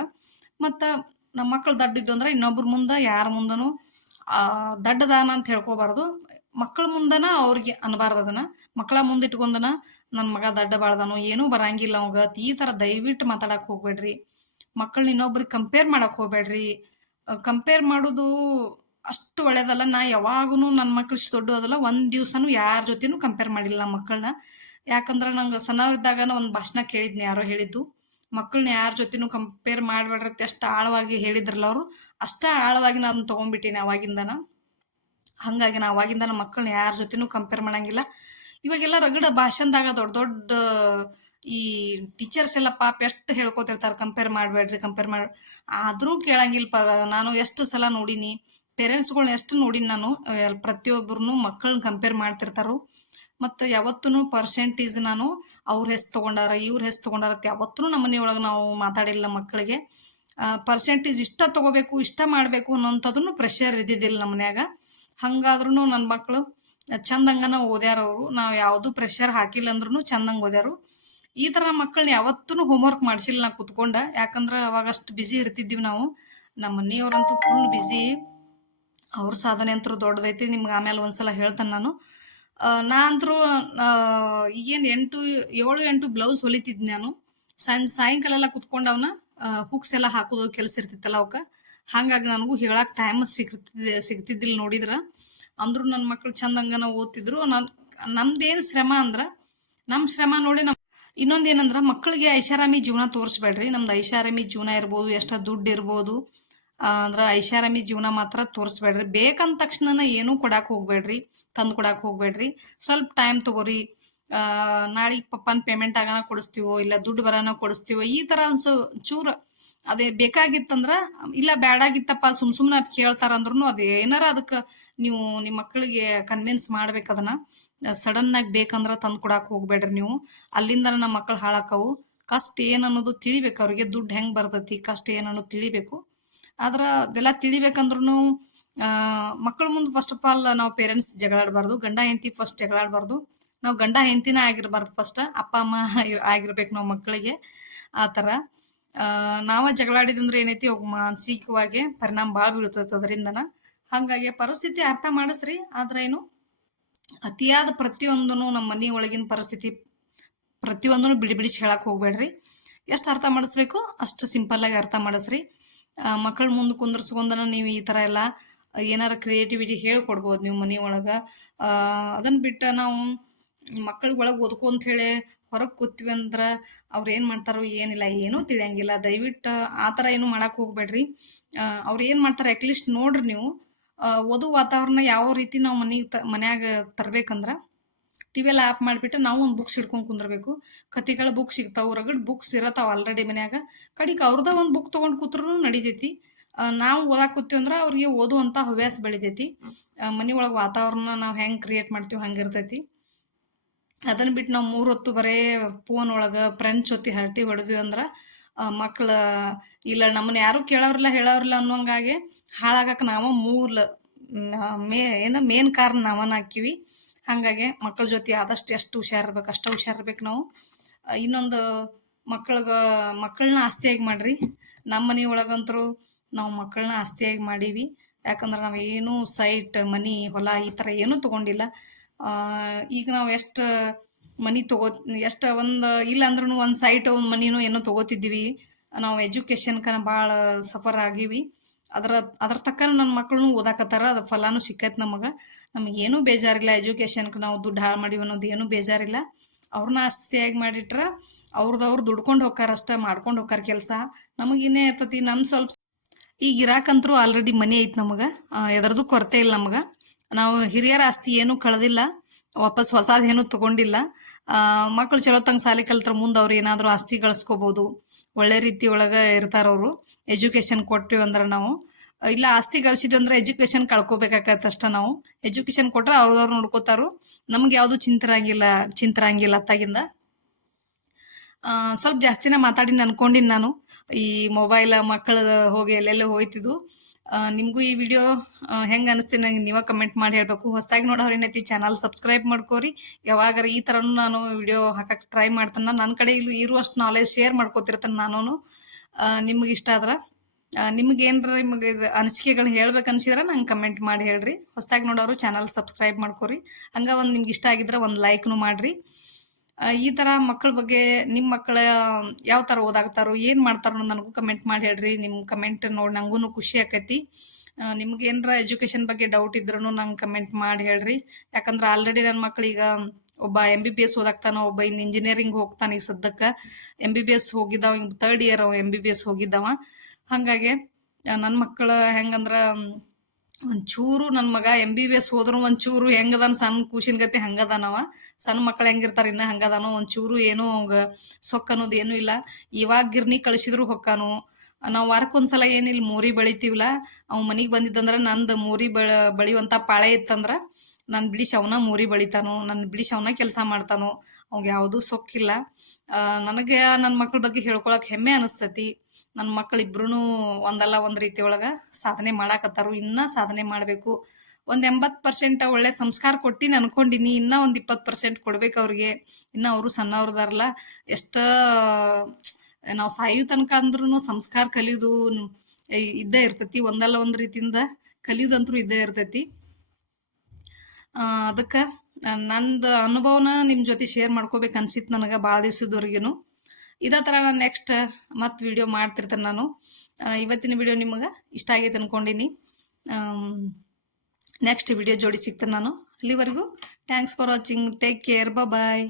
ಮತ್ತು ನಮ್ಮ ಮಕ್ಕಳು ದಡ್ಡಿದ್ದು ಅಂದ್ರೆ ಇನ್ನೊಬ್ರ ಮುಂದೆ ಯಾರ ಮುಂದನು ದಡ್ಡದಾನ ಅಂತ ಹೇಳ್ಕೊಬಾರ್ದು. ಮಕ್ಕಳ ಮುಂದನ ಅವ್ರಿಗೆ ಅನ್ಬಾರ್ದು ಅದನ್ನ. ಮಕ್ಕಳ ಮುಂದಿಟ್ಕೊಂಡನ ನನ್ನ ಮಗ ದಡ್ಡ ಬಾಳ್ದಾನು, ಏನೂ ಬರಂಗಿಲ್ಲ ಅವಾಗ, ಈ ಥರ ದಯವಿಟ್ಟು ಮಾತಾಡಕ್ಕೆ ಹೋಗ್ಬೇಡ್ರಿ. ಮಕ್ಕಳನ್ನ ಇನ್ನೊಬ್ರಿಗೆ ಕಂಪೇರ್ ಮಾಡಕ್ಕೆ ಹೋಗ್ಬೇಡ್ರಿ. ಕಂಪೇರ್ ಮಾಡೋದು ಅಷ್ಟು ಒಳ್ಳೇದಲ್ಲ. ನಾ ಯಾವಾಗೂ ನನ್ನ ಮಕ್ಳು ಇಷ್ಟು ದೊಡ್ಡ ಅದಲ್ಲ, ಒಂದು ದಿವ್ಸನೂ ಯಾರ ಜೊತೆನೂ ಕಂಪೇರ್ ಮಾಡಿಲ್ಲ ನಮ್ಮ ಮಕ್ಕಳನ್ನ. ಯಾಕಂದ್ರೆ ನಂಗೆ ಸಣ್ಣವಿದ್ದಾಗನ ಒಂದು ಭಾಷಣ ಕೇಳಿದ್ನಿ, ಯಾರೋ ಹೇಳಿದ್ದು, ಮಕ್ಕಳನ್ನ ಯಾರ ಜೊತೆನೂ ಕಂಪೇರ್ ಮಾಡಬೇಡ್ರಿ ಎಷ್ಟು ಆಳವಾಗಿ ಹೇಳಿದ್ರಲ್ಲ ಅವರು. ಅಷ್ಟ ಆಳವಾಗಿ ನಾನು ತೊಗೊಂಡ್ಬಿಟ್ಟೀನಿ ಅವಾಗಿಂದನ. ಹಾಗಾಗಿ ನಾ ಅವಾಗಿಂದ ನಮ್ಮ ಮಕ್ಕಳನ್ನ ಯಾರ ಜೊತೆನೂ ಕಂಪೇರ್ ಮಾಡಂಗಿಲ್ಲ. ಇವಾಗೆಲ್ಲ ರಗಡ ಭಾಷಣದಾಗ ದೊಡ್ಡ ದೊಡ್ಡ ಈ ಟೀಚರ್ಸ್ ಎಲ್ಲ ಪಾಪ ಎಷ್ಟು ಹೇಳ್ಕೊತಿರ್ತಾರೆ, ಕಂಪೇರ್ ಮಾಡಬೇಡ್ರಿ, ಆದರೂ ಕೇಳಂಗಿಲ್ಲ. ನಾನು ಎಷ್ಟು ಸಲ ನೋಡೀನಿ, ಪೇರೆಂಟ್ಸ್ಗಳ್ನ ಎಷ್ಟು ನೋಡೀನಿ ನಾನು. ಪ್ರತಿಯೊಬ್ಬರೂ ಮಕ್ಕಳನ್ನ ಕಂಪೇರ್ ಮಾಡ್ತಿರ್ತಾರೋ. ಮತ್ತು ಯಾವತ್ತೂ ಪರ್ಸೆಂಟೇಜ್ ನಾನು ಅವ್ರ ಹೆಸರು ತೊಗೊಂಡಾರ, ಇವ್ರ ಹೆಸರು ತೊಗೊಂಡಾರ ಯಾವತ್ತೂ ನಮ್ಮ ಮನೆಯೊಳಗೆ ನಾವು ಮಾತಾಡಿಲ್ಲ ಮಕ್ಕಳಿಗೆ. ಪರ್ಸೆಂಟೇಜ್ ಇಷ್ಟ ತೊಗೋಬೇಕು, ಇಷ್ಟ ಮಾಡಬೇಕು ಅನ್ನೋಂಥದ್ದನ್ನು ಪ್ರೆಷರ್ ಇದ್ದಿದ್ದಿಲ್ಲ ನಮ್ಮ ಮನ್ಯಾಗ. ಹಂಗಾದ್ರೂ ನನ್ನ ಮಕ್ಕಳು ಚಂದಂಗನ ಓದ್ಯಾರ. ಅವರು ನಾವು ಯಾವುದು ಪ್ರೆಷರ್ ಹಾಕಿಲ್ಲ ಅಂದ್ರೂ ಚಂದಂಗೆ ಓದ್ಯಾರು. ಈ ಥರ ಮಕ್ಕಳನ್ನ ಯಾವತ್ತೂ ಹೋಮ್ವರ್ಕ್ ಮಾಡಿಸಿಲ್ಲ ನಾ ಕುತ್ಕೊಂಡ. ಯಾಕಂದ್ರೆ ಅವಾಗ ಅಷ್ಟು ಬ್ಯುಸಿ ಇರ್ತಿದ್ದೀವಿ ನಾವು. ನಮ್ಮ ಮನೆಯವ್ರಂತೂ ಫುಲ್ ಬ್ಯುಸಿ. ಅವ್ರ ಸಾಧನೆ ಅಂತೂ ದೊಡ್ಡದೈತಿ. ನಿಮ್ಗೆ ಆಮೇಲೆ ಒಂದ್ಸಲ ಹೇಳ್ತಾನೆ ನಾನು. ನಾ ಅಂತರೂ ಈಗೇನು 7-8 ಬ್ಲೌಸ್ ಹೊಲಿತಿದ್ದೆ ನಾನು. ಸಾಯಂಕಾಲ ಎಲ್ಲ ಕುತ್ಕೊಂಡು ಅವನ್ನ ಹುಕ್ಸ್ ಎಲ್ಲ ಹಾಕೋದು ಕೆಲಸ ಇರ್ತಿತ್ತಲ್ಲ ಅವಕ್ಕೆ. ಹಾಗಾಗಿ ನನಗೂ ಹೇಳಕ್ಕೆ ಟೈಮ್ ಸಿಗ್ತಿದ್ದಿಲ್ಲ ನೋಡಿದ್ರೆ. ಅಂದ್ರೂ ನನ್ನ ಮಕ್ಕಳು ಚಂದಂಗನ ಓದ್ತಿದ್ರು. ನಮ್ದೇನು ಶ್ರಮ ಅಂದ್ರೆ, ನಮ್ಮ ಶ್ರಮ ನೋಡಿ ಇನ್ನೊಂದೇನಂದ್ರೆ, ಮಕ್ಕಳಿಗೆ ಐಷಾರಾಮಿ ಜೀವನ ತೋರಿಸ್ಬೇಡ್ರಿ. ನಮ್ದು ಐಷಾರಾಮಿ ಜೀವನ ಇರ್ಬೋದು, ಎಷ್ಟು ದುಡ್ಡು ಇರ್ಬೋದು, ಅಂದ್ರೆ ಐಷಾರಾಮಿ ಜೀವನ ಮಾತ್ರ ತೋರಿಸ್ಬೇಡ್ರಿ. ಬೇಕಂದ ತಕ್ಷಣ ಏನೂ ಕೊಡಕ್ಕೆ ಹೋಗ್ಬೇಡ್ರಿ, ತಂದು ಕೊಡಕ್ಕೆ ಹೋಗ್ಬೇಡ್ರಿ. ಸ್ವಲ್ಪ ಟೈಮ್ ತಗೋರಿ. ನಾಳೆಗೆ ಪಪ್ಪನ ಪೇಮೆಂಟ್ ಆಗೋಣ ಕೊಡಿಸ್ತೀವೋ, ಇಲ್ಲ ದುಡ್ಡು ಬರೋಣ ಕೊಡಿಸ್ತೀವೋ, ಈ ಥರ ಚೂರು ಅದೇ ಬೇಕಾಗಿತ್ತಂದ್ರೆ, ಇಲ್ಲ ಬ್ಯಾಡಾಗಿತ್ತಪ್ಪ ಸುಮ್ಮನೆ ಕೇಳ್ತಾರಂದ್ರೂ ಅದು ಏನಾರ ಅದಕ್ಕೆ ನೀವು ನಿಮ್ಮ ಮಕ್ಕಳಿಗೆ ಕನ್ವಿನ್ಸ್ ಮಾಡ್ಬೇಕು. ಅದನ್ನು ಸಡನ್ನಾಗಿ ಬೇಕಂದ್ರೆ ತಂದು ಕೊಡಕ್ಕೆ ಹೋಗ್ಬೇಡ್ರಿ ನೀವು. ಅಲ್ಲಿಂದ ನಮ್ಮ ಮಕ್ಕಳು ಹಾಳಾಕವು. ಕಷ್ಟ ಏನನ್ನೋದು ತಿಳಿಬೇಕು ಅವ್ರಿಗೆ. ದುಡ್ಡು ಹೆಂಗೆ ಬರ್ತೈತಿ, ಕಷ್ಟ ಏನನ್ನೋದು ತಿಳಿಬೇಕು. ಆದ್ರೆ ಅದೆಲ್ಲ ತಿಳಿಬೇಕಂದ್ರೂ ಮಕ್ಕಳ ಮುಂದೆ ಫಸ್ಟ್ ಆಫ್ ಆಲ್ ನಾವು ಪೇರೆಂಟ್ಸ್ ಜಗಳಾಡಬಾರ್ದು. ಗಂಡ ಹೆಂಡತಿ ಫಸ್ಟ್ ಜಗಳಾಡಬಾರ್ದು. ನಾವು ಗಂಡ ಹೆಂಡತಿನ ಆಗಿರಬಾರ್ದು, ಫಸ್ಟ್ ಅಪ್ಪ ಅಮ್ಮ ಆಗಿರ್ಬೇಕು ನಾವು ಮಕ್ಕಳಿಗೆ. ಆ ಥರ ನಾವ ಜಗಳಾಡಿದಂದ್ರೆ ಏನೈತಿ ಅವ್ ಮಾನಸಿಕವಾಗಿ ಪರಿಣಾಮ ಭಾಳ ಬೀಳ್ತೈತೆ ಅದರಿಂದನ. ಹಾಗಾಗಿ ಪರಿಸ್ಥಿತಿ ಅರ್ಥ ಮಾಡಿಸ್ರಿ. ಆದ್ರೆ ಏನು ಅತಿಯಾದ ಪ್ರತಿಯೊಂದನು ನಮ್ಮ ಮನೆ ಒಳಗಿನ ಪರಿಸ್ಥಿತಿ ಪ್ರತಿಯೊಂದನ್ನು ಬಿಡಿಸಿ ಹೇಳಕ್ ಹೋಗ್ಬೇಡ್ರಿ. ಎಷ್ಟು ಅರ್ಥ ಮಾಡಿಸ್ಬೇಕು ಅಷ್ಟು ಸಿಂಪಲ್ ಆಗಿ ಅರ್ಥ ಮಾಡಿಸ್ರಿ. ಮಕ್ಕಳ ಮುಂದೆ ಕುಂದರ್ಸ್ಕೊಂಡನ ನೀವು ಈ ಥರ ಎಲ್ಲ ಏನಾರ ಕ್ರಿಯೇಟಿವಿಟಿ ಹೇಳ್ಕೊಡ್ಬೋದು ನೀವು ಮನೆ ಒಳಗೆ. ಅದನ್ನ ಬಿಟ್ಟು ನಾವು ಮಕ್ಕಳ ಒಳಗೆ ಓದ್ಕೊ ಅಂತ ಹೇಳಿ ಹೊರಗೆ ಕೂತ್ವಿ ಅಂದ್ರೆ ಅವ್ರು ಏನು ಮಾಡ್ತಾರೋ ಏನಿಲ್ಲ, ಏನೂ ತಿಳಿಯಂಗಿಲ್ಲ. ದಯವಿಟ್ಟು ಆ ಥರ ಏನು ಮಾಡಕ್ಕೆ ಹೋಗ್ಬೇಡ್ರಿ. ಅವ್ರು ಏನು ಮಾಡ್ತಾರೆ ಅಟ್ಲೀಸ್ಟ್ ನೋಡ್ರಿ ನೀವು. ಓದು ವಾತಾವರಣ ಯಾವ ರೀತಿ ನಾವು ಮನ್ಯಾಗ ತರ್ಬೇಕಂದ್ರೆ ಟಿವಿಯಲ್ಲಿ ಆ್ಯಪ್ ಮಾಡಿಬಿಟ್ಟು ನಾವು ಒಂದು ಬುಕ್ಸ್ ಹಿಡ್ಕೊಂಡು ಕುಂದಿರ್ಬೇಕು. ಕತೆಗಳ ಬುಕ್ ಸಿಗ್ತಾವೆ, ರಗಡ್ ಬುಕ್ಸ್ ಇರತ್ತಾವ ಆಲ್ರೆಡಿ ಮನ್ಯಾಗ. ಕಡಿಗೆ ಅವ್ರದ ಒಂದು ಬುಕ್ ತೊಗೊಂಡು ಕೂತ್ರೂ ನಡಿತೈತಿ. ನಾವು ಓದಾಕ್ ಕೂತೀವಿ ಅಂದ್ರೆ ಅವ್ರಿಗೆ ಓದುವಂಥ ಹವ್ಯಾಸ ಬೆಳಿತೈತಿ. ಮನೆ ಒಳಗೆ ವಾತಾವರಣ ನಾವು ಹೆಂಗೆ ಕ್ರಿಯೇಟ್ ಮಾಡ್ತೀವಿ ಹಂಗೆ ಇರ್ತೈತಿ. ಅದನ್ನ ಬಿಟ್ಟು ನಾವು 3 ಹೊತ್ತು ಬರೇ ಫೋನ್ ಒಳಗೆ ಫ್ರೆಂಡ್ಸ್ ಜೊತೆ ಹರಟಿ ಹೊಡೆದ್ವಿ ಅಂದ್ರೆ ಮಕ್ಳ ಇಲ್ಲ ನಮ್ಮನ್ನ ಯಾರು ಕೇಳೋರಿಲ್ಲ ಹೇಳೋರಿಲ್ಲ ಅನ್ನೋಂಗಾಗಿ ಹಾಳಾಗಕ್ಕೆ ನಾವು ಮೇನ್ ಕಾರಣ ನಾವನ್ನ ಹಾಕಿವಿ. ಹಾಗಾಗಿ ಮಕ್ಕಳ ಜೊತೆ ಆದಷ್ಟು ಎಷ್ಟು ಹುಷಾರಿರ್ಬೇಕು ಅಷ್ಟು ಹುಷಾರಿರ್ಬೇಕು ನಾವು. ಇನ್ನೊಂದು ಮಕ್ಕಳನ್ನ ಆಸ್ತಿಯಾಗಿ ಮಾಡ್ರಿ. ನಮ್ಮ ಮನೆ ಒಳಗಂತರೂ ನಾವು ಮಕ್ಕಳನ್ನ ಆಸ್ತಿಯಾಗಿ ಮಾಡೀವಿ. ಯಾಕಂದ್ರೆ ನಾವು ಏನೂ ಸೈಟ್ ಮನಿ ಹೊಲ ಈ ಥರ ಏನೂ ತೊಗೊಂಡಿಲ್ಲ. ಈಗ ನಾವು ಎಷ್ಟು ಮನಿ ಎಷ್ಟು ಒಂದು ಇಲ್ಲ ಅಂದ್ರೂ ಒಂದು ಸೈಟ್ ಒಂದು ಮನಿನೂ ಏನೋ ತೊಗೋತಿದ್ದೀವಿ. ನಾವು ಎಜುಕೇಷನ್ಕನ ಭಾಳ ಸಫರ್ ಆಗೀವಿ. ಅದ್ರ ತಕ್ಕ ನನ್ನ ಮಕ್ಕಳು ಓದಾಕತ್ತಾರ, ಅದ್ರ ಫಲಾನು ಸಿಕ್ಕೈತೆ ನಮಗೇನೂ ಬೇಜಾರಿಲ್ಲ. ಎಜುಕೇಷನ್ಗೆ ನಾವು ದುಡ್ಡು ಹಾಳು ಮಾಡೀವಿ ಅನ್ನೋದು ಏನೂ ಬೇಜಾರಿಲ್ಲ. ಅವ್ರನ್ನ ಆಸ್ತಿಯಾಗಿ ಮಾಡಿಟ್ರೆ ಅವ್ರದ್ದು ದುಡ್ಕೊಂಡು ಹೋಗ್ತಾರಷ್ಟೇ, ಮಾಡ್ಕೊಂಡು ಹೋಗ್ತಾರ ಕೆಲಸ. ನಮಗಿನ್ನೇ ಇರ್ತತಿ. ಸ್ವಲ್ಪ ಈಗ ಇರಾಕಂತರೂ ಆಲ್ರೆಡಿ ಮನೆ ಐತಿ ನಮಗೆ, ಎದರದು ಕೊರತೆ ಇಲ್ಲ ನಮಗೆ. ನಾವು ಹಿರಿಯರ ಆಸ್ತಿ ಏನೂ ಕಳೆದಿಲ್ಲ, ವಾಪಸ್ ಹೊಸಾದ ಏನೂ ತೊಗೊಂಡಿಲ್ಲ. ಮಕ್ಕಳು ಚಲೋ ತಂಗ ಸಾಲಿ ಕಲ್ತ್ರ ಮುಂದೆ ಅವ್ರು ಏನಾದರೂ ಆಸ್ತಿ ಗಳಿಸ್ಕೋಬೋದು. ಒಳ್ಳೆ ರೀತಿ ಒಳಗೆ ಇರ್ತಾರವರು ಎಜುಕೇಷನ್ ಕೊಟ್ಟಿವಿ ಅಂದ್ರೆ. ನಾವು ಇಲ್ಲ ಆಸ್ತಿ ಗಳಿಸಿದ್ವಿ ಅಂದ್ರೆ ಎಜುಕೇಷನ್ ಕಳ್ಕೊಬೇಕಾಗತ್ತೆ ಅಷ್ಟ. ನಾವು ಎಜುಕೇಷನ್ ಕೊಟ್ರೆ ಅವ್ರದವ್ರು ನೋಡ್ಕೋತಾರು, ನಮ್ಗೆ ಯಾವುದು ಚಿಂತರಂಗಿಲ್ಲ ಅತ್ತಾಗಿಂದ. ಸ್ವಲ್ಪ ಜಾಸ್ತಿನ ಮಾತಾಡಿನ ಅನ್ಕೊಂಡಿನಿ ನಾನು. ಈ ಮೊಬೈಲ್ ಮಕ್ಕಳ ಹೋಗಿ ಎಲ್ಲೆಲ್ಲೋ ಹೋಯ್ತಿದ್ದು. ನಿಮಗೂ ಈ ವಿಡಿಯೋ ಹೆಂಗೆ ಅನಿಸ್ತೀನಿ ನಂಗೆ ನೀವೇ ಕಮೆಂಟ್ ಮಾಡಿ ಹೇಳಬೇಕು. ಹೊಸದಾಗಿ ನೋಡೋರು ಏನೈತಿ ಚಾನಲ್ ಸಬ್ಸ್ಕ್ರೈಬ್ ಮಾಡ್ಕೋರಿ. ಯಾವಾಗಾರ ಈ ಥರನೂ ನಾನು ವಿಡಿಯೋ ಹಾಕಕ್ಕೆ ಟ್ರೈ ಮಾಡ್ತಾನೆ. ನನ್ನ ಕಡೆ ಇಲ್ಲಿ ಇರುವಷ್ಟು ನಾಲೆಜ್ ಶೇರ್ ಮಾಡ್ಕೋತಿರ್ತಾನೆ ನಾನು. ನಿಮ್ಗೆ ಇಷ್ಟ ಆದ್ರೆ ನಿಮ್ಗೇನ್ರ ನಿಮಗೆ ಇದು ಅನಿಸಿಕೆಗಳನ್ನ ಹೇಳ್ಬೇಕು ಅನ್ಸಿದ್ರೆ ನಂಗೆ ಕಮೆಂಟ್ ಮಾಡಿ ಹೇಳ್ರಿ. ಹೊಸದಾಗಿ ನೋಡೋರು ಚಾನಲ್ ಸಬ್ಸ್ಕ್ರೈಬ್ ಮಾಡ್ಕೋರಿ. ಹಂಗೆ ಒಂದು ನಿಮ್ಗೆ ಇಷ್ಟ ಆಗಿದ್ರೆ ಒಂದು ಲೈಕ್ನು ಮಾಡಿರಿ. ಈ ಥರ ಮಕ್ಕಳ ಬಗ್ಗೆ ನಿಮ್ಮ ಮಕ್ಕಳ ಯಾವ ಥರ ಓದಾಗ್ತಾರೋ ಏನು ಮಾಡ್ತಾರೋ ನನಗೂ ಕಮೆಂಟ್ ಮಾಡಿ ಹೇಳ್ರಿ. ನಿಮ್ಮ ಕಮೆಂಟ್ ನೋಡಿ ನನಗೂ ಖುಷಿ ಆಕೈತಿ. ನಿಮ್ಗೆ ಏನರ ಎಜುಕೇಷನ್ ಬಗ್ಗೆ ಡೌಟ್ ಇದ್ರೂ ನಂಗೆ ಕಮೆಂಟ್ ಮಾಡಿ ಹೇಳ್ರಿ. ಯಾಕಂದ್ರೆ ಆಲ್ರೆಡಿ ನನ್ನ ಮಕ್ಕಳೀಗ ಒಬ್ಬ MBBS ಓದಾಗ್ತಾನ, ಒಬ್ಬ ಇನ್ನು ಇಂಜಿನಿಯರಿಂಗ್ ಹೋಗ್ತಾನೆ. ಈಗ ಸದ್ಯಕ್ಕೆ MBBS ಹೋಗಿದ್ದಾವ, ಈಗ 3rd ಇಯರ್ MBBS ಹೋಗಿದ್ದಾವ. ಹಾಗಾಗಿ ನನ್ನ ಮಕ್ಕಳು ಹೆಂಗಂದ್ರೆ ಒಂಚೂರು ನನ್ನ ಮಗ MBBS ಹೋದ್ರು ಒಂಚೂರು ಹೆಂಗದಾನ ಸಣ್ಣ ಕೂಸಿನ ಗತಿ ಹಂಗದಾನವ. ಸಣ್ಣ ಮಕ್ಳು ಹೆಂಗಿರ್ತಾರೆ ಇನ್ನೂ ಹಂಗದಾನೋ. ಒಂಚೂರು ಏನೂ ಅವಂಗ ಸೊಕ್ಕ ಅನ್ನೋದು ಏನೂ ಇಲ್ಲ. ಇವಾಗ ಗಿರ್ನಿ ಕಳಿಸಿದ್ರು ಹೊಕ್ಕಾನು. ನಾವು ವಾರಕ್ಕೊಂದ್ಸಲ ಏನಿಲ್ಲ ಮೋರಿ ಬೆಳಿತೀವಲ್ಲ, ಅವ್ ಮನೆಗೆ ಬಂದಿದ್ದಂದ್ರೆ ನಂದು ಮೋರಿ ಬೆಳೆಯುವಂಥ ಪಾಳೆ ಇತ್ತಂದ್ರೆ ನಾನು ಬಿಡಿಸಿ ಅವನ ಮೋರಿ ಬೆಳಿತಾನು, ನನ್ನ ಬಿಡಿಸಿ ಅವನ ಕೆಲಸ ಮಾಡ್ತಾನು. ಅವಾಗ ಯಾವುದೂ ಸೊಕ್ಕಿಲ್ಲ. ನನಗೆ ನನ್ನ ಮಕ್ಳ ಬಗ್ಗೆ ಹೇಳ್ಕೊಳಕ್ಕೆ ಹೆಮ್ಮೆ ಅನಿಸ್ತೈತಿ. ನನ್ನ ಮಕ್ಕಳಿಬ್ರು ಒಂದಲ್ಲ ಒಂದು ರೀತಿ ಒಳಗೆ ಸಾಧನೆ ಮಾಡಾಕತ್ತಾರು. ಇನ್ನೂ ಸಾಧನೆ ಮಾಡಬೇಕು. ಒಂದು 80% ಒಳ್ಳೆ ಸಂಸ್ಕಾರ ಕೊಟ್ಟಿನಿ ಅನ್ಕೊಂಡಿನಿ. ಇನ್ನೂ ಒಂದು 20% ಕೊಡ್ಬೇಕು ಅವ್ರಿಗೆ. ಇನ್ನೂ ಅವರು ಸಣ್ಣವ್ರದಾರಲ್ಲ. ಎಷ್ಟು ನಾವು ಸಾಯೋ ತನಕ ಅಂದ್ರೂ ಸಂಸ್ಕಾರ ಕಲಿಯೋದು ಇದ್ದೇ ಇರ್ತೈತಿ. ಒಂದಲ್ಲ ಒಂದು ರೀತಿಯಿಂದ ಕಲಿಯೋದಂತೂ ಇದ್ದೇ ಇರ್ತೈತಿ. ಅದಕ್ಕೆ ನಂದು ಅನುಭವನ ನಿಮ್ಮ ಜೊತೆ ಶೇರ್ ಮಾಡ್ಕೋಬೇಕು ಅನ್ಸಿತ್ತು ನನಗೆ ಭಾಳ ದಿವ್ಸದವರೆಗೂ. ಇದೇ ಥರ ನಾನು ನೆಕ್ಸ್ಟ್ ಮತ್ತೆ ವಿಡಿಯೋ ಮಾಡ್ತಿರ್ತೇನೆ ನಾನು. ಇವತ್ತಿನ ವಿಡಿಯೋ ನಿಮಗೆ ಇಷ್ಟ ಆಗೈತೆ ಅಂದ್ಕೊಂಡಿನಿ. ನೆಕ್ಸ್ಟ್ ವಿಡಿಯೋ ಜೋಡಿ ಸಿಗ್ತೇನೆ ನಾನು. ಅಲ್ಲಿವರೆಗೂ thanks for watching. Take care. Bye.